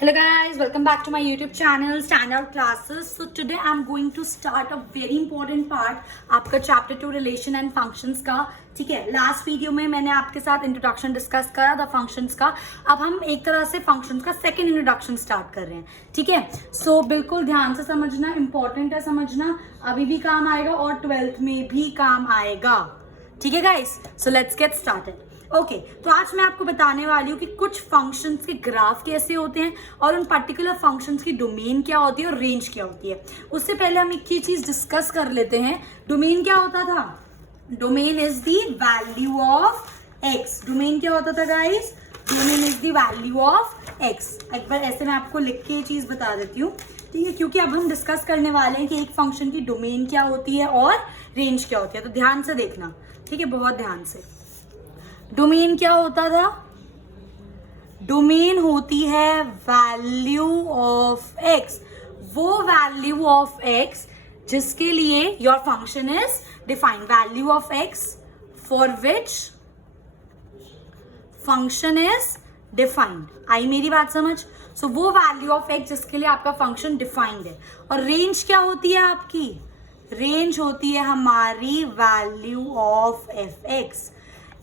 Hello guys, welcome back to my YouTube channel Standout Classes. So today I'm going to start a very important part आपका chapter 2 relation and functions का. ठीक है, last video में मैंने आपके साथ introduction discuss करा था फंक्शंस का. अब हम एक तरह से फंक्शंस का सेकंड इंट्रोडक्शन स्टार्ट कर रहे हैं. ठीक है, सो बिल्कुल ध्यान से समझना, इंपॉर्टेंट है समझना. अभी भी काम आएगा और 12th में भी काम आएगा. ठीक है guys, so let's get started. Okay, तो आज मैं आपको बताने वाली हूँ कि कुछ फंक्शंस के ग्राफ कैसे होते हैं और उन पर्टिकुलर फंक्शंस की डोमेन क्या होती है और रेंज क्या होती है. उससे पहले हम एक ही चीज डिस्कस कर लेते हैं. डोमेन क्या होता था? Domain is the value of x. Domain क्या होता था guys? Domain is the value of x. एक बार ऐसे मैं आपको लिख के ये चीज बता देती हूँ. ठीक है, क्योंकि अब हम डिस्कस करने वाले हैं कि एक फंक्शन की डोमेन क्या होती है और रेंज क्या होती है. तो ध्यान से देखना, ठीक है, बहुत ध्यान से. डोमेन क्या होता था? डोमेन होती है वैल्यू ऑफ एक्स. वो वैल्यू ऑफ एक्स जिसके लिए your function is defined. Value of x for which function is defined. आई मेरी बात समझ? सो वो वैल्यू ऑफ एक्स जिसके लिए आपका फंक्शन डिफाइंड है. और रेंज क्या होती है आपकी? रेंज होती है हमारी वैल्यू ऑफ एफ एक्स.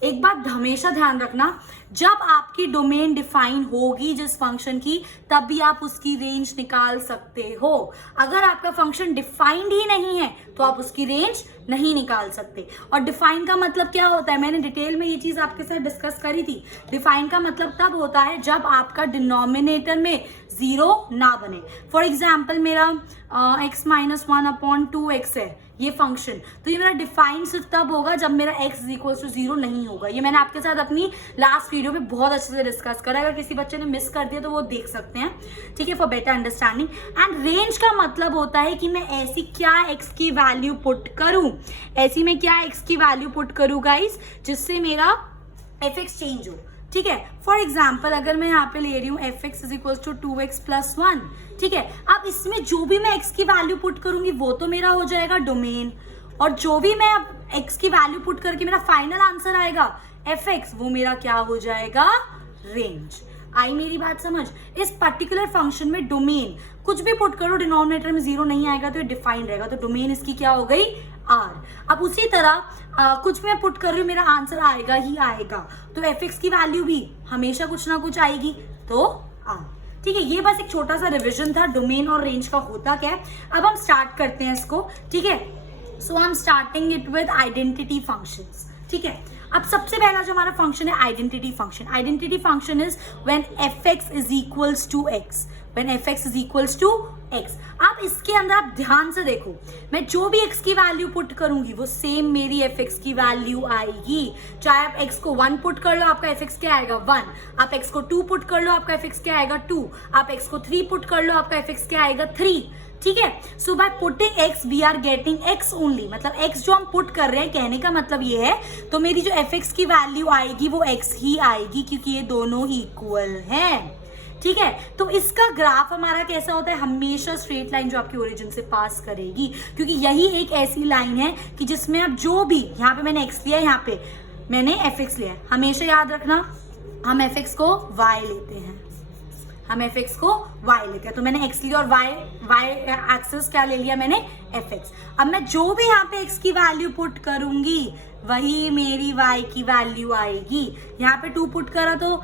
एक बात हमेशा ध्यान रखना, जब आपकी डोमेन डिफाइन होगी जिस फंक्शन की, तब भी आप उसकी रेंज निकाल सकते हो. अगर आपका फंक्शन डिफाइंड ही नहीं है तो आप उसकी रेंज नहीं निकाल सकते. और डिफाइन का मतलब क्या होता है? मैंने डिटेल में ये चीज आपके साथ डिस्कस करी थी. डिफाइन का मतलब तब होता है जब आपका डिनोमिनेटर में जीरो ना बने. फॉर एग्जाम्पल मेरा x माइनस 1/2x है ये फंक्शन, तो ये मेरा डिफाइन सिर्फ तब होगा जब मेरा x इज इक्वल टू 0 नहीं होगा. ये मैंने आपके साथ अपनी लास्ट वीडियो में बहुत अच्छे से डिस्कस करा. अगर किसी बच्चे ने मिस कर दिया तो वो देख सकते हैं. ठीक है, for better understanding. And range का मतलब होता है कि मैं ऐसी क्या x की वैल्यू पुट करूं, ऐसी मैं क्या x की वैल्यू पुट करूं गाइस जिससे मेरा fx चेंज हो. ठीक है, फॉर एग्जाम्पल अगर मैं यहाँ पे ले रही हूँ fx is equal to 2x plus 1. ठीक है, अब इसमें जो भी मैं x की वैल्यू पुट करूंगी वो तो मेरा हो जाएगा डोमेन, और जो भी मैं x की वैल्यू पुट करके मेरा फाइनल आंसर आएगा fx, वो मेरा क्या हो जाएगा? रेंज. आई मेरी बात समझ? इस पर्टिकुलर फंक्शन में डोमेन कुछ भी पुट करो, डिनोमिनेटर में 0 नहीं आएगा तो ये डिफाइंड रहेगा. तो डोमेन इसकी क्या हो गई? आर. अब उसी तरह कुछ मैं पुट कर रही हूँ, मेरा आंसर आएगा ही आएगा. तो fx की वैल्यू भी हमेशा कुछ ना कुछ आएगी, तो आर. ठीक है, ये बस एक छोटा सा रिविजन था डोमेन और रेंज का होता क्या है. अब हम स्टार्ट करते हैं इसको. ठीक है, so I am starting it with identity functions. ठीक है, अब सबसे पहला जो हमारा फंक्शन है identity function. Identity function is when fx is equals to x. When fx is equals to x. अब इसके अंदर आप ध्यान से देखो, मैं जो भी x की वैल्यू पुट करूंगी वो सेम मेरी fx की वैल्यू आएगी. चाहे आप x को 1 पुट कर लो, आपका fx क्या आएगा? 1. आप x को 2 पुट कर लो, आपका fx क्या आएगा? 2. आप x को 3 पुट कर लो, आपका fx क्या आएगा? 3. ठीक है, so by putting x we are getting x only. मतलब x जो हम पुट कर रहे हैं, कहने का मतलब ये है, तो मेरी जो fx की वैल्यू आएगी वो x ही आएगी क्योंकि ये दोनों इक्वल हैं. ठीक है, तो इसका ग्राफ हमारा कैसा होता है? हमेशा स्ट्रेट लाइन जो आपकी ओरिजिन से पास करेगी, क्योंकि यही एक ऐसी लाइन है कि जिसमें आप जो भी, यहाँ पे मैंने x लिया, यहाँ पे मैंने fx लिया. हमेशा याद रखना, हम fx को y लेते हैं, हम fx को y लेते हैं. तो मैंने x लिया और y एक्सिस क्या ले लिया मैंने? fx. अब मैं जो भी यहाँ पे x की वैल्यू पुट करूंगी वही मेरी y की वैल्यू आएगी. यहाँ पे 2 पुट करा तो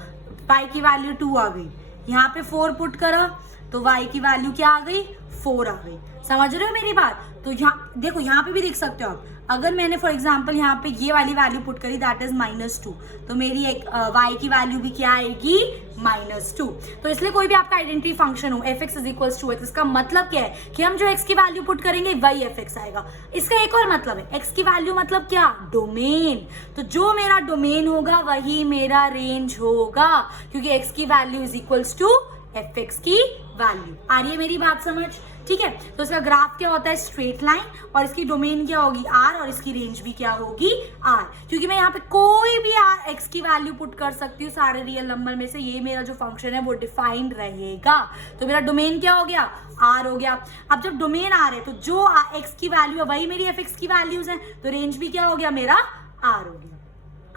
y की वैल्यू 2 आ गई. यहाँ पे 4 पुट करा तो y की वैल्यू क्या आ गई? 4 आ गई. समझ रहे हो मेरी बात? तो यहाँ देखो, यहाँ पे भी देख सकते हो आप. अगर मैंने फॉर एग्जांपल यहाँ पे ये वाली वैल्यू पुट करी दैट इज -2, तो मेरी एक y की वैल्यू भी क्या आएगी? -2. तो इसलिए कोई भी आपका आइडेंटिटी फंक्शन हो fx is equal to x, इसका मतलब क्या है कि हम जो x की वैल्यू पुट करेंगे वही fx आएगा. इसका एक और मतलब है, x की वैल्यू मतलब क्या? डोमेन. तो जो मेरा डोमेन होगा वही मेरा रेंज होगा, क्योंकि x की value is equal to fx की वैल्यू. आ रही है मेरी बात समझ? ठीक है, तो इसका ग्राफ क्या होता है? Straight line. और इसकी डोमेन क्या होगी? r. और इसकी रेंज भी क्या होगी? r. क्योंकि मैं यहाँ पे कोई भी x की वैल्यू पुट कर सकती हूँ सारे रियल नंबर में से. ये मेरा जो फंक्शन है वो डिफाइंड रहेगा. तो मेरा डोमेन क्या हो गया? r हो गया. अब जब डोमेन r है तो जो x की वैल्यू है वही मेरी fx की वैल्यूज है, तो रेंज भी क्या हो गया? मेरा r हो गया.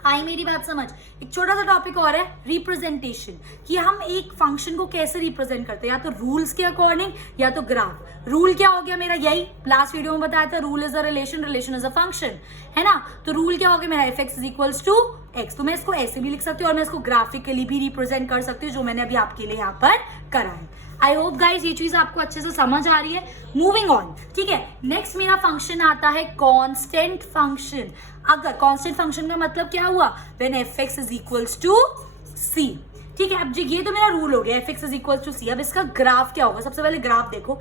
आई मेरी बात समझ। एक छोटा सा टॉपिक और है, रिप्रेजेंटेशन, कि हम एक फंक्शन को कैसे रिप्रेजेंट करते हैं, या तो रूल्स के अकॉर्डिंग या तो ग्राफ। रूल क्या हो गया मेरा, यही लास्ट वीडियो में बताया था, rule is a relation, relation is a function, है ना। तो रूल क्या हो गया मेरा, F x is equals to X. तो मैं इसको ऐसे भी लिख सकती हूँ और मैं इसको ग्राफिकली भी रिप्रेजेंट कर सकती हूँ, जो मैंने अभी आपके लिए यहाँ पर करा है। आई होप गाइज ये चीज आपको अच्छे से समझ आ रही है। मूविंग ऑन, ठीक है। नेक्स्ट मेरा फंक्शन आता है कांस्टेंट फंक्शन। अगर कांस्टेंट फंक्शन का मतलब क्या हुआ, when f x is equals to c, ठीक है। अब जी ये तो मेरा रूल हो गया, f x is equals to c. अब इसका ग्राफ क्या होगा, सबसे पहले ग्राफ देखो,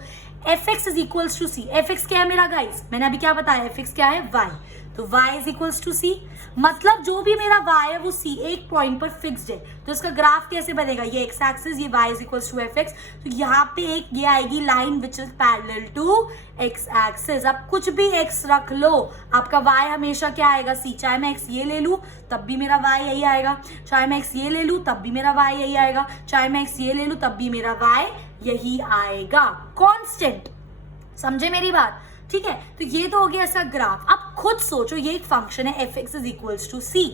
f x is equals to c. F x क्या है मेरा गाइज, मैंने अभी क्या बताया, एफ एक्स क्या है, वाई। तो y इज इक्वल्स टू सी, मतलब जो भी मेरा y है वो c एक पॉइंट पर फिक्स्ड है। तो इसका ग्राफ कैसे बनेगा, ये x एक्सिस, ये y is equals to F X. तो यहाँ पे एक ये आएगी line which is parallel to x axis. अब कुछ भी x रख लो, आपका y हमेशा क्या आएगा, c। चाहे मैं x ये ले लूँ तब भी मेरा y यही आएगा, चाहे मैं x ये ले लूँ तब भी मेरा y यही आएगा, चाहे मैं x ये ले लूँ तब भी मेरा y यही आएगा। कांस्टेंट, समझे मेरी बात, ठीक है। तो ये तो हो गया ऐसा ग्राफ। अब खुद सोचो, ये एक फंक्शन है, F x is equals to c,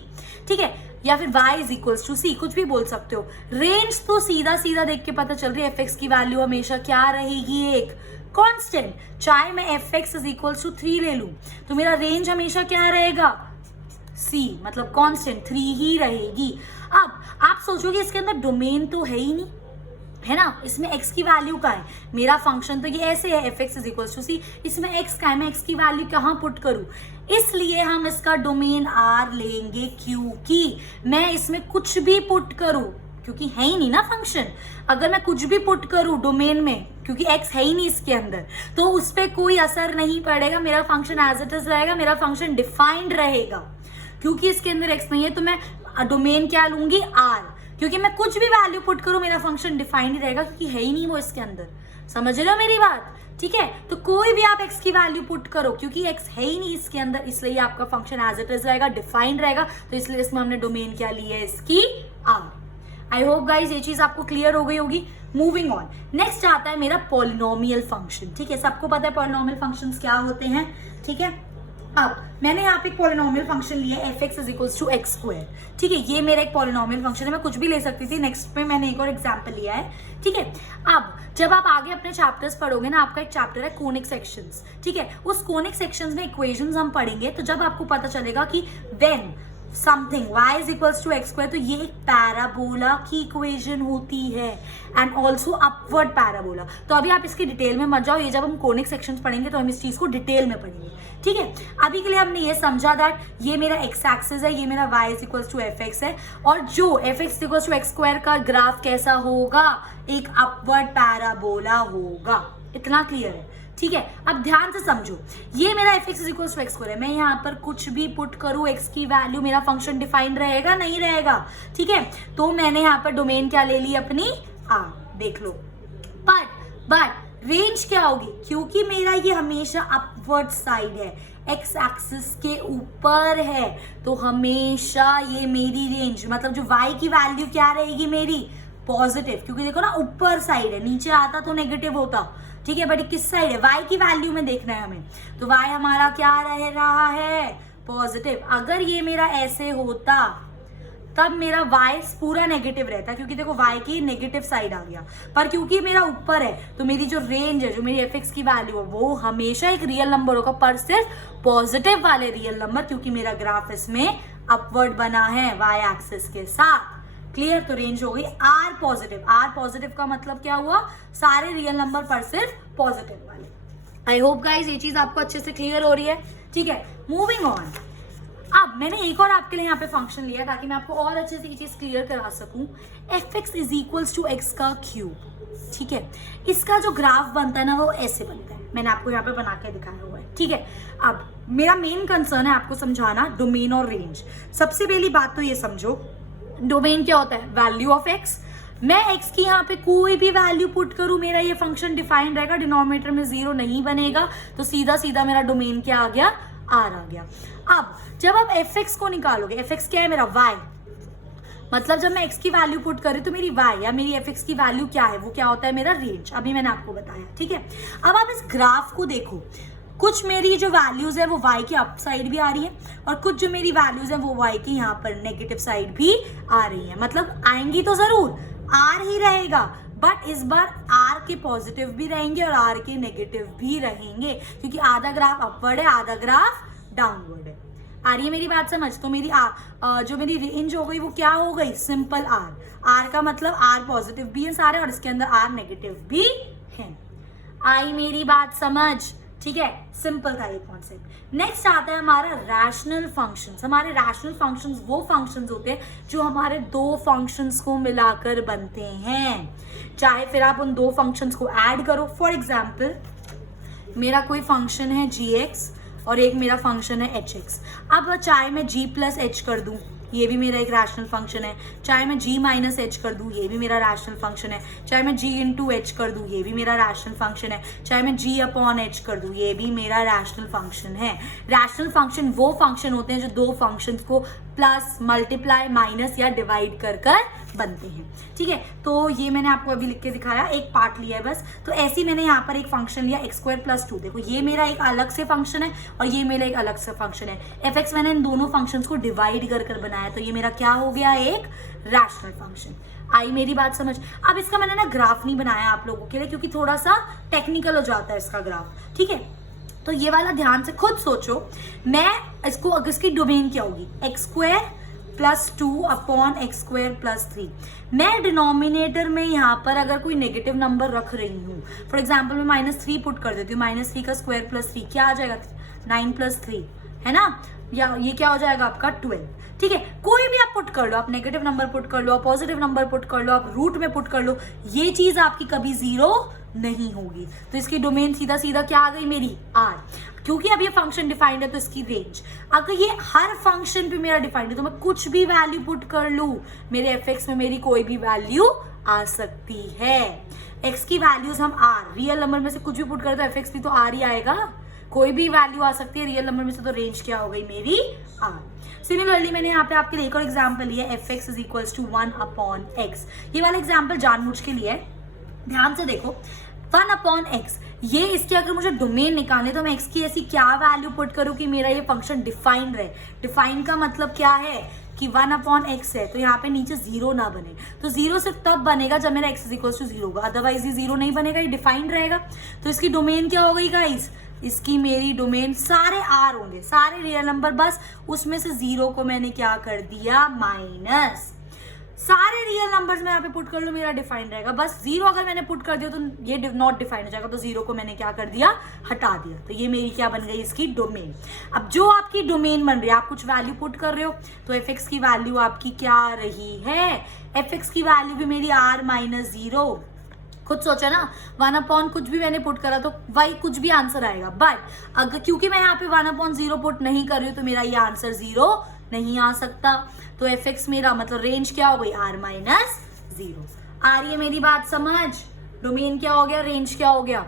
ठीक है, या फिर y is equals to c, कुछ भी बोल सकते हो। रेंज तो सीधा सीधा देख के पता चल रही है, एफ एक्स की वैल्यू हमेशा क्या रहेगी, एक कांस्टेंट। चाहे मैं F x is equals to 3 ले लूं तो मेरा रेंज हमेशा क्या रहेगा, c, मतलब कांस्टेंट 3 ही रहेगी। अब आप सोचोगे इसके अंदर डोमेन तो है ही नहीं, है ना, इसमें x की वैल्यू का है, मेरा फंक्शन तो ये ऐसे है, F x is equals to c, इसमें x का है, मैं x की वैल्यू कहाँ पुट करूँ, इसलिए हम इसका डोमेन r लेंगे, क्योंकि मैं इसमें कुछ भी पुट करूँ, क्योंकि है ही नहीं ना फंक्शन, अगर मैं कुछ भी पुट करूँ डोमेन में, क्योंकि x है ही नहीं इसके अंदर, तो उस पर कोई असर नहीं पड़ेगा, मेरा फंक्शन एज इट इज रहेगा, मेरा फंक्शन डिफाइंड रहेगा। क्योंकि इसके अंदर x नहीं है तो मैं डोमेन क्या लूंगी, r, क्योंकि मैं कुछ भी वैल्यू पुट करूं मेरा फंक्शन डिफाइंड ही रहेगा, क्योंकि है ही नहीं वो इसके अंदर। समझ रहे हो मेरी बात, ठीक है। तो कोई भी आप x की वैल्यू पुट करो, क्योंकि x है ही नहीं इसके अंदर, इसलिए आपका फंक्शन एज इट इज रहेगा, डिफाइंड रहेगा। तो इसलिए इसमें हमने डोमेन क्या ली है, इसकी r। आई होप गाइज ये चीज आपको क्लियर हो गई होगी। मूविंग ऑन, नेक्स्ट आता है मेरा पॉलिनोमियल फंक्शन, ठीक है। सबको पता है पॉलिनोमियल फंक्शंस क्या होते हैं, ठीक है। अब मैंने यहाँ पे एक पॉलिनोमियल फंक्शन लिया है, F x is equals to X square, ठीक है। ये मेरा एक पॉलिनोमियल फंक्शन है, मैं कुछ भी ले सकती थी। नेक्स्ट पे मैंने एक और एग्जांपल लिया है, ठीक है। अब जब आप आगे अपने चैप्टर्स पढ़ोगे ना, आपका एक चैप्टर है कोनिक सेक्शंस, ठीक है। उस कोनिक सेक्शंस में इक्वेशंस हम पढ़ेंगे, तो जब आपको पता चलेगा कि when something y is equals to X square, तो ये एक पैराबोला की इक्वेशन होती है, एंड ऑल्सो अपवर्ड पैराबोला। तो अभी आप इसकी डिटेल में मत जाओ, ये जब हम कोनिक सेक्शंस पढ़ेंगे तो हम इस चीज को डिटेल में पढ़ेंगे, ठीक है। अभी के लिए हमने ये समझा दैट ये मेरा एक्स एक्सिस है, ये मेरा y is equals to F X है, और जो F X equals to X square का ग्राफ कैसा होगा, एक अपवर्ड पैराबोला होगा। इतना क्लियर है, ठीक है। अब ध्यान से समझो, ये मेरा F x is equals to X square है, मैं यहाँ पर कुछ भी पुट करूँ x की वैल्यू, मेरा फंक्शन डिफाइंड रहेगा, नहीं रहेगा, ठीक है। तो मैंने यहाँ पर डोमेन क्या ले ली अपनी, देख लो। बट रेंज क्या होगी, क्योंकि मेरा ये हमेशा अपवर्ड साइड है, एक्स एक्सिस के ऊपर है, तो हमेशा ये मेरी रेंज, मतलब जो y की वैल्यू क्या रहेगी मेरी, पॉजिटिव, क्योंकि देखो ना ऊपर साइड है, नीचे आता तो नेगेटिव होता, ठीक है। बट किस साइड है, y की वैल्यू में देखना है हमें, तो y हमारा क्या रह रहा है, पॉजिटिव। अगर ये मेरा ऐसे होता तब मेरा y पूरा नेगेटिव रहता, क्योंकि देखो y की नेगेटिव साइड आ गया, पर क्योंकि मेरा ऊपर है तो मेरी जो रेंज है, जो मेरी एफ एक्स की वैल्यू है, वो हमेशा एक रियल नंबर होगा, पर सिर्फ पॉजिटिव वाले रियल नंबर, क्योंकि मेरा ग्राफ इसमें अपवर्ड बना है y एक्सिस के साथ। क्लियर, तो रेंज हो गई r पॉजिटिव। r पॉजिटिव का मतलब क्या हुआ, सारे रियल नंबर पर सिर्फ पॉजिटिव वाले। आई होप गाइज ये चीज आपको अच्छे से क्लियर हो रही है, ठीक है। मूविंग ऑन, अब मैंने एक और आपके लिए यहाँ पे फंक्शन लिया ताकि मैं आपको और अच्छे से ये चीज क्लियर करा सकूं। F x is equals to X का क्यूब, ठीक है। इसका जो ग्राफ बनता है ना, वो ऐसे बनता है, मैंने आपको यहाँ पे बना के दिखाया हुआ है, ठीक है। अब मेरा मेन कंसर्न है आपको समझाना डोमेन और रेंज। सबसे पहली बात तो ये समझो, डोमेन क्या होता है, वैल्यू ऑफ एक्स। मैं x की यहाँ पे कोई भी वैल्यू पुट करूं, मेरा ये फंक्शन डिफाइंड रहेगा, डिनोमिनेटर में 0 नहीं बनेगा, तो सीधा सीधा मेरा डोमेन क्या आ गया, r आ गया। अब जब आप एफ एक्स को निकालोगे, एफ एक्स क्या है मेरा, y, मतलब जब मैं x की वैल्यू पुट करी तो मेरी y या मेरी एफ एक्स की वैल्यू क्या है, वो क्या होता है मेरा रेंज। अभी मैंने आपको बताया, ठीक है। अब आप इस ग्राफ को देखो, कुछ मेरी जो वैल्यूज है वो y की अप साइड भी आ रही है और कुछ जो मेरी वैल्यूज है वो y की यहाँ पर नेगेटिव साइड भी आ रही है। मतलब आएंगी तो जरूर, r ही रहेगा, बट इस बार r के पॉजिटिव भी रहेंगे और r के नेगेटिव भी रहेंगे, क्योंकि आधा ग्राफ अपवर्ड है, आधा ग्राफ डाउनवर्ड है। आ रही है मेरी बात समझ? तो मेरी जो मेरी रेंज हो गई वो क्या हो गई? सिंपल r का मतलब r पॉजिटिव भी है सारे और इसके अंदर r नेगेटिव भी है। आई मेरी बात समझ? ठीक है, सिंपल था ये कॉन्सेप्ट। नेक्स्ट आता है हमारा रैशनल फंक्शंस। हमारे रैशनल फंक्शंस वो फंक्शंस होते हैं जो हमारे दो फंक्शंस को मिलाकर बनते हैं, चाहे फिर आप उन दो फंक्शंस को ऐड करो। फॉर एग्जाम्पल मेरा कोई फंक्शन है gx और एक मेरा फंक्शन है hx। अब चाहे मैं g प्लस h कर दूं, ये भी मेरा एक रैशनल फंक्शन है, चाहे मैं g माइनस h कर दूं, ये भी मेरा रैशनल फंक्शन है, चाहे मैं g इंटू h कर दूं, ये भी मेरा रैशनल फंक्शन है, चाहे मैं g अपॉन h कर दूं, ये भी मेरा रैशनल फंक्शन है। रैशनल फंक्शन वो फंक्शन होते हैं जो दो फंक्शंस को प्लस, मल्टीप्लाई, माइनस या डिवाइड कर कर बनते हैं। ठीक है, तो ये मैंने आपको अभी लिख के दिखाया, एक पार्ट लिया है बस। तो ऐसे ही मैंने यहाँ पर एक फंक्शन लिया x स्क्वायर प्लस 2। देखो ये मेरा एक अलग से फंक्शन है और ये मेरा एक अलग से फंक्शन है। fx मैंने इन दोनों फंक्शंस को डिवाइड कर कर बनाया, तो ये मेरा क्या हो गया? एक रैशनल फंक्शन। आई मेरी बात समझ? अब इसका मैंने ना ग्राफ नहीं बनाया आप लोगों के लिए, क्योंकि थोड़ा सा टेक्निकल हो जाता है इसका ग्राफ। ठीक है, तो ये वाला ध्यान से खुद सोचो। मैं इसको, अगर इसकी डोमेन क्या होगी? x square plus 2 upon x square plus 3। मैं डिनोमिनेटर में यहाँ पर अगर कोई नेगेटिव नंबर रख रही हूँ, फॉर एग्जाम्पल मैं -3 पुट कर देती हूँ, -3 का स्क्वायर प्लस 3 क्या आ जाएगा? 9 प्लस 3 है ना, या ये क्या हो जाएगा आपका? 12। ठीक है, कोई भी आप पुट कर लो, आप नेगेटिव नंबर पुट कर लो, आप पॉजिटिव नंबर पुट कर लो, आप रूट में पुट कर लो, ये चीज आपकी कभी जीरो नहीं होगी। तो इसकी डोमेन सीधा सीधा क्या आ गई मेरी? r। क्योंकि अब ये फंक्शन डिफाइंड है तो इसकी रेंज, अगर ये हर फंक्शन पे मेरा डिफाइंड है तो मैं कुछ भी वैल्यू पुट कर लूं, मेरे fx में मेरी कोई भी वैल्यू आ सकती है। x की वैल्यूज हम r, रियल नंबर में से कुछ भी पुट करें तो fx भी तो r ही आएगा, कोई भी वैल्यू आ सकती है रियल नंबर में से, तो रेंज क्या हो गई मेरी? r। सिमिलरली मैंने यहाँ पे आपके लिए एक और एग्जाम्पल लिया, fx is equals to 1 upon x। ये वाला एग्जाम्पल जानबूझ के लिए है, ध्यान से देखो। 1 अपॉन x, ये इसके अगर मुझे डोमेन निकालने तो मैं x की ऐसी क्या वैल्यू पुट करूं कि मेरा ये फंक्शन डिफाइंड रहे। डिफाइंड का मतलब क्या है कि 1 अपॉन x है तो यहाँ पे नीचे जीरो ना बने, तो जीरो सिर्फ तब बनेगा जब मेरा x इज इक्वल टू 0 होगा, अदरवाइज ये जीरो नहीं बनेगा, ये डिफाइंड रहेगा। तो इसकी डोमेन क्या हो गई गाइस? इसकी मेरी डोमेन सारे r होंगे, सारे रियल नंबर, बस उसमें से 0 को मैंने क्या कर दिया? माइनस। सारे रियल नंबर्स में यहाँ पे पुट कर लो, मेरा डिफाइंड रहेगा। बस 0 अगर मैंने पुट कर दिया तो ये नॉट डिफाइंड हो जाएगा, तो 0 को मैंने क्या कर दिया? हटा दिया। तो ये मेरी क्या बन गई? इसकी डोमेन। अब जो आपकी डोमेन बन रही है, आप कुछ वैल्यू पुट कर रहे हो तो fx की वैल्यू आपकी क्या आ रही है? fx की वैल्यू भी मेरी r माइनस 0। खुद सोचा ना, 1 अपॉन कुछ भी मैंने पुट करा तो वाई कुछ भी आंसर आएगा, बट अगर क्योंकि मैं यहाँ पे 1 अपॉन 0 पुट नहीं कर रही हूँ तो मेरा ये आंसर 0 नहीं आ सकता। तो fx मेरा मतलब रेंज क्या हो गई? r minus 0। आ रही है मेरी बात समझ? डोमेन क्या हो गया, रेंज क्या हो गया?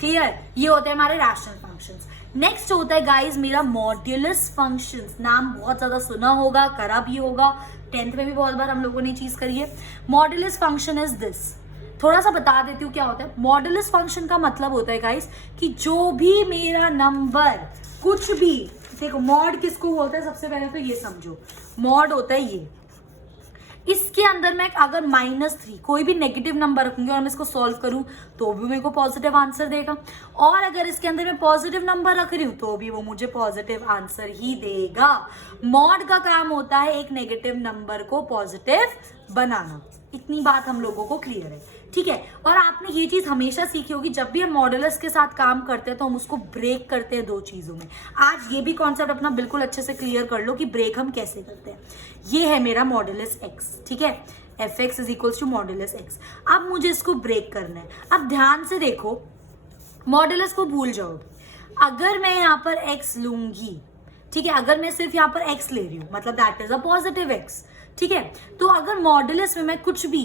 क्लियर? ये होते हैं हमारे रैशनल फंक्शंस। नेक्स्ट होता है गाइस मेरा मॉड्यूलस फंक्शंस। नाम बहुत ज्यादा सुना होगा, करा भी होगा, 10th में भी बहुत बार हम लोगों ने चीज करी है। Modulus function is this. थोड़ा सा बता देती हूँ क्या होता है। मॉड्यूलस फंक्शन का मतलब होता है गाइस कि जो भी मेरा नंबर कुछ भी, देखो मॉड किसको बोलते हैं? सबसे पहले तो ये समझो, मॉड होता है ये, इसके अंदर मैं अगर -3 कोई भी नेगेटिव नंबर रखूंगी और मैं इसको सॉल्व करूं तो भी मेरे को पॉजिटिव आंसर देगा, और अगर इसके अंदर मैं पॉजिटिव नंबर रख रही हूं तो भी वो मुझे पॉजिटिव आंसर ही देगा। मॉड का काम होता है एक नेगेटिव नंबर को पॉजिटिव बनाना। इतनी बात हम लोगों को क्लियर है, ठीक है। और आपने ये चीज हमेशा सीखी होगी, जब भी हम मॉडुलस के साथ काम करते हैं तो हम उसको ब्रेक करते हैं दो चीजों में। आज ये भी कॉन्सेप्ट अपना बिल्कुल अच्छे से क्लियर कर लो कि ब्रेक हम कैसे करते हैं। ये है मेरा मॉडुलस x, ठीक है, fx is equals to modulus x। अब मुझे इसको ब्रेक करना है। अब ध्यान से देखो, मॉडुलस को भूल जाओ। अगर मैं यहाँ पर x लूंगी, ठीक है, अगर मैं सिर्फ यहाँ पर x ले रही हूँ मतलब that is a positive x, ठीक है। तो अगर मॉडुलस में मैं कुछ भी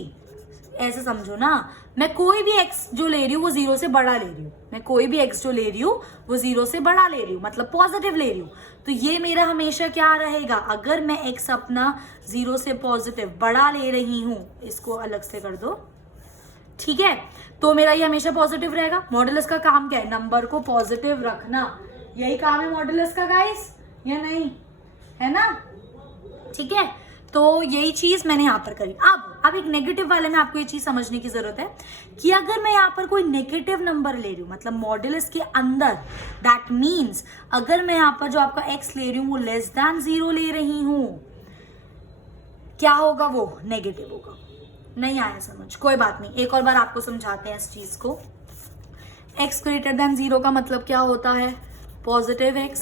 ऐसे समझो ना, मैं कोई भी x जो ले रही हूँ वो 0 से बड़ा ले रही हूँ, मैं कोई भी x जो ले रही हूँ वो 0 से बड़ा ले रही हूँ, मतलब पॉजिटिव ले रही हूँ, तो ये मेरा हमेशा क्या रहेगा, अगर मैं x अपना 0 से पॉजिटिव बड़ा ले रही हूँ, इसको अलग से कर दो, ठीक है, तो मेरा ये हमेशा पॉजिटिव रहेगा। मॉडुलस का काम क्या है, नंबर को पॉजिटिव रखना। यही काम है मॉडुलस का गाइस, या नहीं, है ना? ठीक है, तो यही चीज मैंने यहाँ पर करी। अब एक नेगेटिव वाले में आपको ये चीज समझने की जरूरत है कि अगर मैं यहाँ पर कोई नेगेटिव नंबर ले रही हूँ, मतलब मॉडुलस के अंदर, दैट मीन्स अगर मैं यहाँ पर जो आपका x ले रही हूँ वो लेस देन 0 ले रही हूँ, क्या होगा? वो नेगेटिव होगा। नहीं आया समझ? कोई बात नहीं, एक और बार आपको समझाते हैं इस चीज को। x ग्रेटर देन 0 का मतलब क्या होता है? पॉजिटिव x,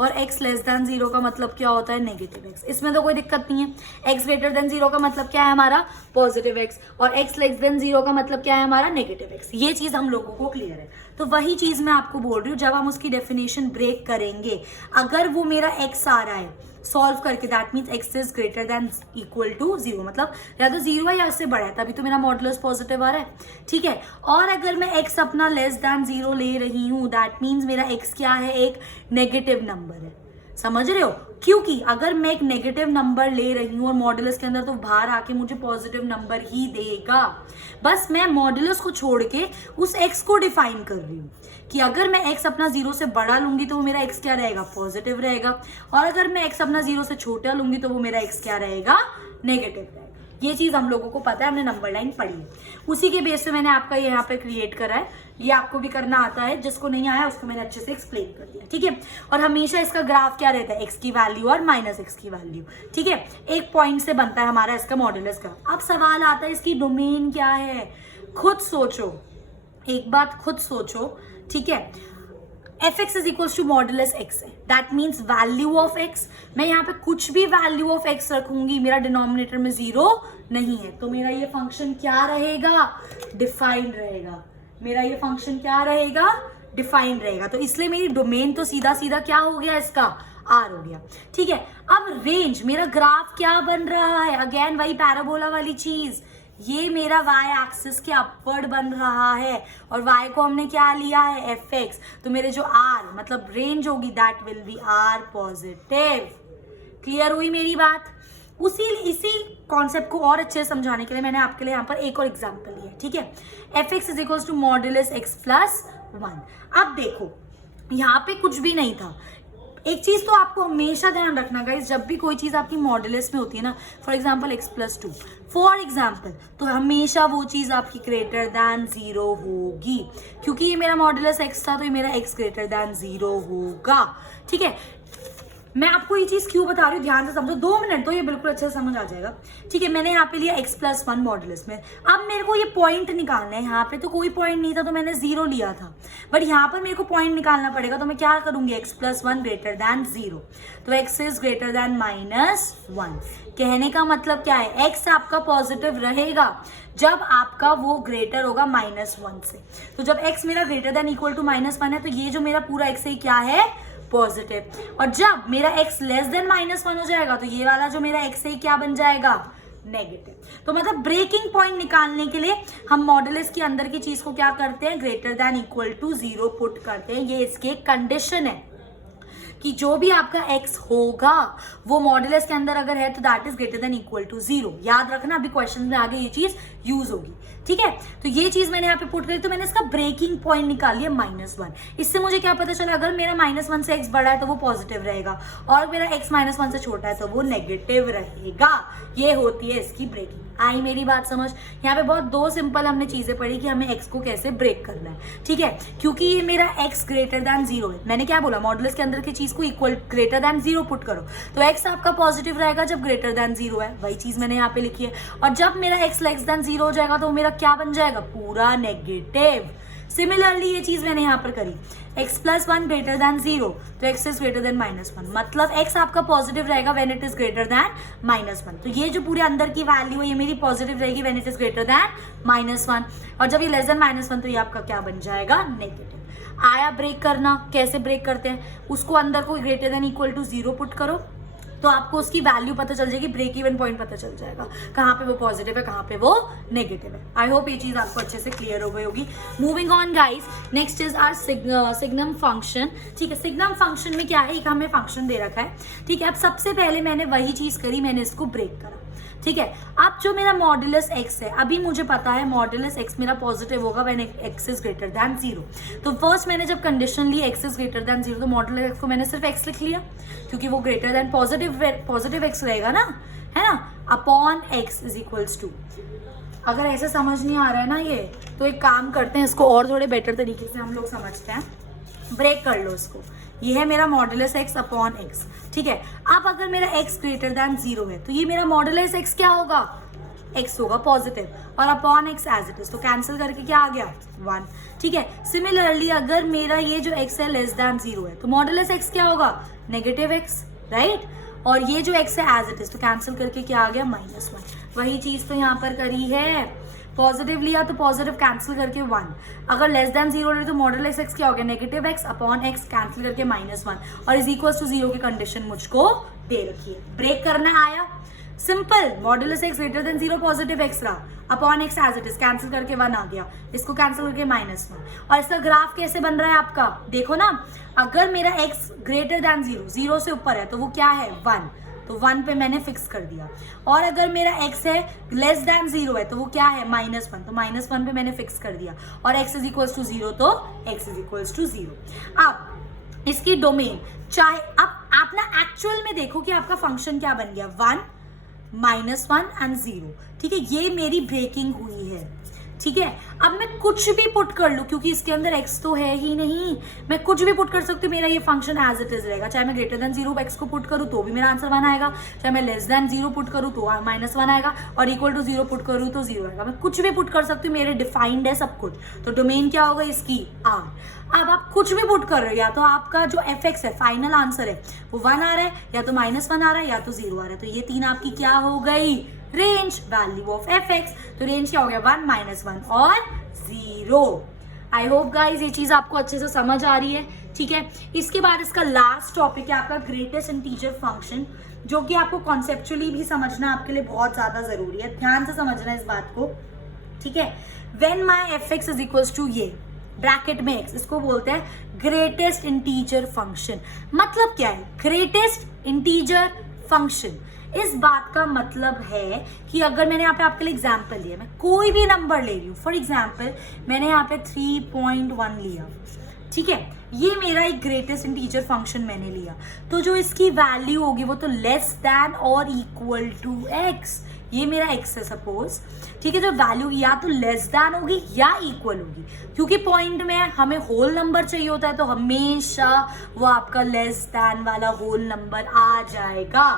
और x लेस देन 0 का मतलब क्या होता है? Negative x। इसमें तो कोई दिक्कत नहीं है। x ग्रेटर देन 0 का मतलब क्या है हमारा? पॉजिटिव x, और x लेस देन 0 का मतलब क्या है हमारा? Negative x। ये चीज हम लोगों को क्लियर है। तो वही चीज मैं आपको बोल रही हूँ, जब हम उसकी डेफिनेशन ब्रेक करेंगे, अगर वो मेरा x आ रहा है सॉल्व करके, that means x is greater than equal to 0, मतलब या तो 0 है या उससे बड़ा है, तभी तो मेरा मॉडुलस पॉजिटिव आ रहा है। ठीक है, और अगर मैं x अपना लेस देन 0 ले रही हूँ, दैट मीन्स मेरा x क्या है? एक नेगेटिव नंबर है। समझ रहे हो? क्योंकि अगर मैं एक नेगेटिव नंबर ले रही हूँ और मॉडुलस के अंदर, तो बाहर आके मुझे पॉजिटिव नंबर ही देगा। बस मैं मॉडुलस को छोड़ के उस x को डिफाइन कर रही हूँ कि अगर मैं x अपना 0 से बड़ा लूंगी तो वो मेरा x क्या रहेगा? पॉजिटिव रहेगा, और अगर मैं x अपना 0 से छोटा लूंगी तो वो मेरा x क्या रहेगा? नेगेटिव रहेगा। ये चीज हम लोगों को पता है, हमने नंबर लाइन पढ़ी है, उसी के बेस पे मैंने आपका यहाँ पे क्रिएट करा है। ये आपको भी करना आता है, जिसको नहीं आया उसको मैंने अच्छे से एक्सप्लेन कर दिया। ठीक है, और हमेशा इसका ग्राफ क्या रहता है? x की वैल्यू और माइनस x की वैल्यू। ठीक है, एक पॉइंट से बनता है हमारा इसका मॉडुलस का। अब सवाल आता है इसकी डोमेन क्या है? खुद सोचो, एक बात खुद सोचो। ठीक है, fx is equal to modulus x है, that means value of x। मैं यहाँ पे कुछ भी वैल्यू ऑफ x रखूंगी, मेरा डिनोमिनेटर में 0 नहीं है, तो मेरा ये फंक्शन क्या रहेगा? डिफाइंड रहेगा। मेरा ये फंक्शन क्या रहेगा? डिफाइंड रहेगा। तो इसलिए मेरी डोमेन तो सीधा सीधा क्या हो गया? इसका R हो गया। ठीक है, अब रेंज, मेरा ग्राफ क्या बन रहा है? अगेन वही पैराबोला वाली चीज, ये मेरा y एक्सिस के अपवर्ड बन रहा है, और y को हमने क्या लिया है? fx। तो मेरे जो r मतलब रेंज होगी, that will be r positive. Clear हुई मेरी बात? इसी कॉन्सेप्ट को और अच्छे से समझाने के लिए मैंने आपके लिए यहाँ पर एक और एग्जांपल लिया। ठीक है, fx is equal to modulus x plus 1। अब देखो यहाँ पे कुछ भी नहीं था। एक चीज तो आपको हमेशा ध्यान रखना गाइस, जब भी कोई चीज आपकी मॉडुलस में होती है ना, for example x plus 2 for example, तो हमेशा वो चीज आपकी ग्रेटर दैन 0 होगी, क्योंकि ये मेरा मॉडुलस x था तो ये मेरा x ग्रेटर दैन 0 होगा। ठीक है, मैं आपको ये चीज क्यों बता रही हूँ, ध्यान से समझो, 2 मिनट तो ये बिल्कुल अच्छे से समझ आ जाएगा। ठीक है, मैंने यहाँ पे लिया x प्लस 1 मॉडुलस में। अब मेरे को ये पॉइंट निकालना है, यहाँ पे तो कोई पॉइंट नहीं था तो मैंने 0 लिया था, बट यहाँ पर मेरे को पॉइंट निकालना पड़ेगा, तो मैं क्या करूंगी? x प्लस 1 ग्रेटर दैन 0, तो x is greater then minus 1। कहने का मतलब क्या है? x आपका पॉजिटिव रहेगा जब आपका वो ग्रेटर होगा -1 से। तो जब x मेरा ग्रेटर दैन इक्वल टू -1 है, तो ये जो मेरा पूरा x है क्या है? पॉजिटिव। और जब मेरा x लेस देन -1 हो जाएगा, तो ये वाला जो मेरा x है क्या बन जाएगा? नेगेटिव। तो मतलब ब्रेकिंग पॉइंट निकालने के लिए हम मॉडुलस के अंदर की चीज को क्या करते हैं? Greater than equal to 0 put करते हैं। ये इसकी एक कंडीशन है कि जो भी आपका x होगा वो मॉडुलस के अंदर अगर है तो that is greater than equal to 0। याद रखना, अभी क्वेश्चन में आगे ये चीज यूज होगी। ठीक है, तो ये चीज मैंने यहाँ पे पुट करी, तो मैंने इसका ब्रेकिंग पॉइंट निकाल लिया -1। इससे मुझे क्या पता चला? अगर मेरा -1 से x बड़ा है तो वो पॉजिटिव रहेगा, और मेरा x -1 से छोटा है तो वो नेगेटिव रहेगा। ये होती है इसकी ब्रेकिंग। आई मेरी बात समझ? यहाँ पे बहुत 2 सिंपल हमने चीजें पढ़ी कि हमें x को कैसे ब्रेक करना है। ठीक है, क्योंकि ये मेरा x ग्रेटर दैन 0 है, मैंने क्या बोला? मॉडुलस के अंदर की चीज को इक्वल ग्रेटर दैन 0 पुट करो, तो x आपका पॉजिटिव रहेगा जब ग्रेटर दैन 0 है, वही चीज मैंने यहाँ पे लिखी है। और जब मेरा x लेस दैन 0 हो जाएगा तो मेरा क्या बन जाएगा? पूरा नेगेटिव। सिमिलरली ये चीज मैंने यहाँ पर करी, x प्लस 1 ग्रेटर दैन 0, तो x इज ग्रेटर देन -1, मतलब x आपका पॉजिटिव रहेगा when it is greater then -1। तो ये जो पूरे अंदर की वैल्यू है ये मेरी पॉजिटिव रहेगी when it is greater then -1, और जब ये लेस देन -1 तो ये आपका क्या बन जाएगा? नेगेटिव। आया ब्रेक करना? कैसे ब्रेक करते हैं? उसको अंदर को greater than equal to 0 put करो, तो आपको उसकी वैल्यू पता चल जाएगी, ब्रेक इवन पॉइंट पता चल जाएगा, कहाँ पे वो पॉजिटिव है कहाँ पे वो नेगेटिव है। आई होप ये चीज आपको अच्छे से क्लियर हो गई होगी। Moving on guys, next is our signum function. ठीक है, सिग्नम फंक्शन में क्या है? एक हमें फंक्शन दे रखा है। ठीक है, अब सबसे पहले मैंने वही चीज करी, मैंने इसको ब्रेक करा। ठीक है। अब जो मेरा मॉड्यूलस x है, अभी मुझे पता है मॉड्यूलस x मेरा पॉजिटिव होगा when x is greater than 0। तो फर्स्ट मैंने जब कंडीशन ली x इज ग्रेटर दैन 0, तो मॉड्यूलस x को मैंने सिर्फ x लिख लिया, क्योंकि वो ग्रेटर दैन पॉजिटिव x रहेगा ना, है ना, upon x is equals to. अगर ऐसे समझ नहीं आ रहा है ना ये, तो एक काम करते हैं, इसको और थोड़े बेटर तरीके से हम लोग समझते हैं। ब्रेक कर लो इसको। ये है मेरा मॉड्यूलस x अपॉन x, ठीक है। अब अगर मेरा x ग्रेटर दैन 0 है, तो ये मेरा मॉड्यूलस x क्या होगा, x होगा पॉजिटिव, और upon x as it is, तो कैंसिल करके क्या आ गया 1, ठीक है। सिमिलरली अगर मेरा ये जो x है लेस दैन 0 है, तो मॉड्यूलस x क्या होगा, नेगेटिव x, राइट, और ये जो x है एज इट इज, तो कैंसिल करके क्या आ गया -1। वही चीज तो यहाँ पर करी है, पॉजिटिव लिया तो पॉजिटिव कैंसिल करके 1, अगर लेस देन 0 ले तो मॉड्यूलस x क्या हो गया, negative x upon x cancel करके -1, और इज इक्वल टू 0 की कंडीशन मुझको दे रखी है। ब्रेक करना आया, simple, modulus x greater than 0 positive x रहा, upon x as it is, cancel करके 1 आ गया, इसको कैंसिल करके -1। और इसका ग्राफ कैसे बन रहा है आपका, देखो ना, अगर मेरा x ग्रेटर देन 0 से ऊपर है, तो वो क्या है 1, तो 1 पे मैंने फिक्स कर दिया। और अगर मेरा x है लेस देन 0 है, तो वो क्या है -1, तो -1 पे मैंने फिक्स कर दिया, और x इज इक्वल्स टू 0, तो x इज इक्वल्स टू 0। अब इसकी डोमेन चाहे, अब आप ना एक्चुअल में देखो कि आपका फंक्शन क्या बन गया, 1, -1 एंड 0, ठीक है। ये मेरी ब्रेकिंग हुई है, ठीक है। अब मैं कुछ भी पुट कर लूं, क्योंकि इसके अंदर x तो है ही नहीं, मैं कुछ भी पुट कर सकती हूँ, मेरा ये फंक्शन एज इट इज रहेगा। चाहे मैं ग्रेटर देन 0 x को पुट करूँ तो भी मेरा आंसर 1 आएगा, चाहे मैं लेस देन 0 पुट करूँ तो -1 आएगा, और इक्वल टू 0 पुट करूँ तो 0 आएगा। मैं कुछ भी पुट कर सकती हूँ, मेरे डिफाइंड है सब कुछ। तो डोमेन क्या होगा इसकी, r। अब आप कुछ भी पुट कर रहे हो, या तो आपका जो fx है, फाइनल आंसर है, वो 1 आ रहा है, या तो -1 आ रहा है, या तो 0 आ रहा है। तो ये तीन आपकी क्या हो गई, रेंज, वैल्यू ऑफ fx। तो रेंज क्या हो गया, 1, -1 और 0। आई होप गाइज ये चीज आपको अच्छे से समझ आ रही है, ठीक है। इसके बाद इसका लास्ट टॉपिक है आपका ग्रेटेस्ट इंटीजर फंक्शन, जो कि आपको कॉन्सेप्चुअली भी समझना आपके लिए बहुत ज्यादा जरूरी है, ध्यान से समझना इस बात को, ठीक है। When my fx is equals to ये ब्रैकेट में x, इसको बोलते हैं ग्रेटेस्ट इंटीजर फंक्शन। मतलब क्या है ग्रेटेस्ट इंटीजर फंक्शन, इस बात का मतलब है कि अगर मैंने यहाँ पे आपके लिए एग्जाम्पल लिया, मैं कोई भी नंबर ले रही हूँ, फॉर एग्जाम्पल मैंने यहाँ पे 3.1 लिया, ठीक है, ये मेरा एक ग्रेटेस्ट इंटीजर फंक्शन मैंने लिया, तो जो इसकी वैल्यू होगी वो तो लेस दैन और इक्वल टू x, ये मेरा x है सपोज, ठीक है। जो वैल्यू या तो लेस दैन होगी या इक्वल होगी, क्योंकि पॉइंट में हमें होल नंबर चाहिए होता है, तो हमेशा वो आपका लेस दैन वाला होल नंबर आ जाएगा।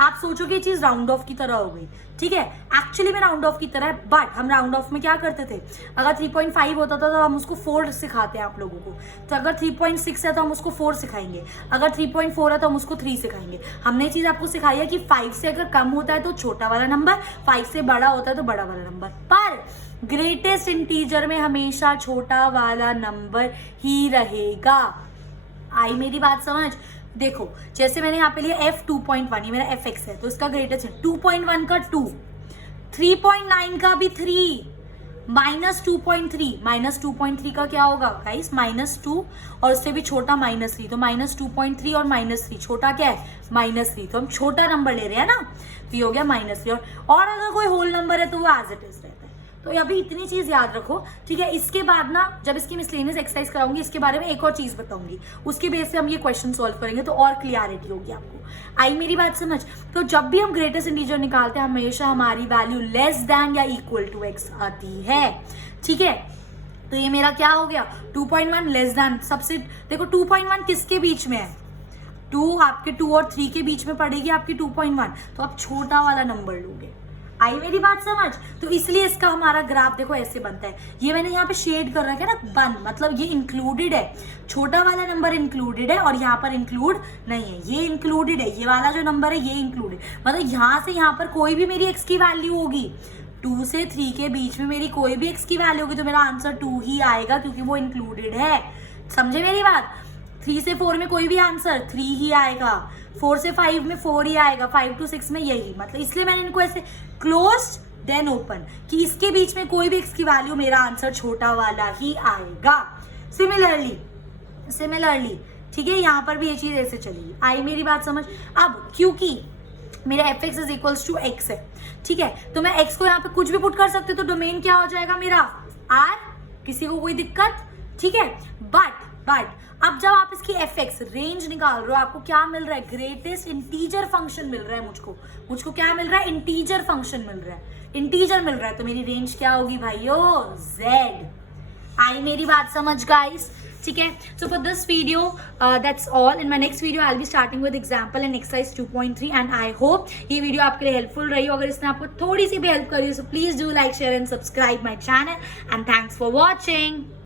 आप सोचोगे ये चीज राउंड ऑफ की तरह हो गई, ठीक है, एक्चुअली में राउंड ऑफ की तरह है, बट हम राउंड ऑफ में क्या करते थे, अगर 3.5 होता था तो हम उसको 4 सिखाते हैं आप लोगों को, तो अगर 3.6 है तो हम उसको 4 सिखाएंगे, अगर 3.4 है तो हम उसको 3 सिखाएंगे। हमने चीज आपको सिखाई है कि 5 से अगर कम होता है तो छोटा वाला नंबर, 5 से बड़ा होता है तो बड़ा वाला नंबर, पर ग्रेटेस्ट इंटीजर में हमेशा छोटा वाला नंबर ही रहेगा। आई मेरी बात समझ, देखो जैसे मैंने यहाँ पे लिया f 2.1, ये मेरा fx है, तो इसका ग्रेटेस्ट है 2.1 का 2, 3.9 का भी 3, -2.3, -2.3 का क्या होगा गाइस, -2, और उससे भी छोटा -3, तो -2.3 और -3, छोटा क्या है -3, तो हम छोटा नंबर ले रहे हैं ना, तो ये हो गया -3। और अगर कोई होल नंबर है तो वो एज इट इज रहता है। तो अभी इतनी चीज याद रखो, ठीक है। इसके बाद ना जब इसकी मिसलेनियस एक्सरसाइज कराऊंगी, इसके बारे में एक और चीज बताऊंगी, उसके बेस पे हम ये क्वेश्चन सॉल्व करेंगे, तो और क्लियरिटी होगी आपको। आई मेरी बात समझ। तो जब भी हम ग्रेटेस्ट इंटीजर निकालते हैं, हमेशा हमारी वैल्यू लेस देन या इक्वल टू x आती है, ठीक है। तो ये मेरा क्या हो गया, 2.1 लेस देन, सबसे देखो 2.1 किसके बीच में है, 2 आपके 2 और 3 के बीच में पड़ेगी आपकी 2.1, तो आप छोटा वाला नंबर लोगे। आई मेरी बात समझ। तो इसलिए इसका हमारा ग्राफ देखो ऐसे बनता है, ये मैंने यहाँ पे शेड कर रखा है ना बन, मतलब ये इंक्लूडेड है, छोटा वाला नंबर इंक्लूडेड है, और यहाँ पर इंक्लूड नहीं है, ये इंक्लूडेड है, ये वाला जो नंबर है ये इंक्लूडेड, मतलब यहाँ से यहाँ पर कोई भी मेरी x की वैल्यू होगी, 2 से 3 के बीच में मेरी कोई भी x की वैल्यू होगी, तो मेरा आंसर 2 ही आएगा, क्योंकि वो इंक्लूडेड है। समझे मेरी बात। 3 से 4 में कोई भी आंसर 3 ही आएगा, 4 से 5 में 4 ही आएगा, 5 to 6 में यही, मतलब इसलिए मैंने इनको ऐसे क्लोज्ड देन ओपन, कि इसके बीच में कोई भी x की वैल्यू मेरा आंसर छोटा वाला ही आएगा। सिमिलरली ठीक है, यहाँ पर भी ये चीज ऐसे चलेगी। आई मेरी बात समझ। अब क्योंकि मेरा F x is equals to X है, ठीक है, तो मैं एक्स को यहाँ पे कुछ भी पुट कर सकते हो, तो डोमेन क्या हो जाएगा मेरा आर, किसी को कोई दिक्कत, ठीक है। बट अब जब आप इसकी एफ एक्स रेंज निकाल रहे हो, आपको क्या मिल रहा है, ग्रेटेस्ट इंटीजर फंक्शन मिल रहा है मुझको क्या मिल रहा है, इंटीजर फंक्शन मिल रहा है, इंटीजर मिल रहा है, तो मेरी रेंज क्या होगी भाइयों, z। आई मेरी बात समझ गाइस, ठीक है। So for this video that's all. In my next video I will be starting with example in exercise 2.3 and I hope ये वीडियो आपके लिए हेल्पफुल रही हो। अगर इसने आपको थोड़ी सी भी हेल्प करी हो, so please do like, share and subscribe my channel and thanks for watching.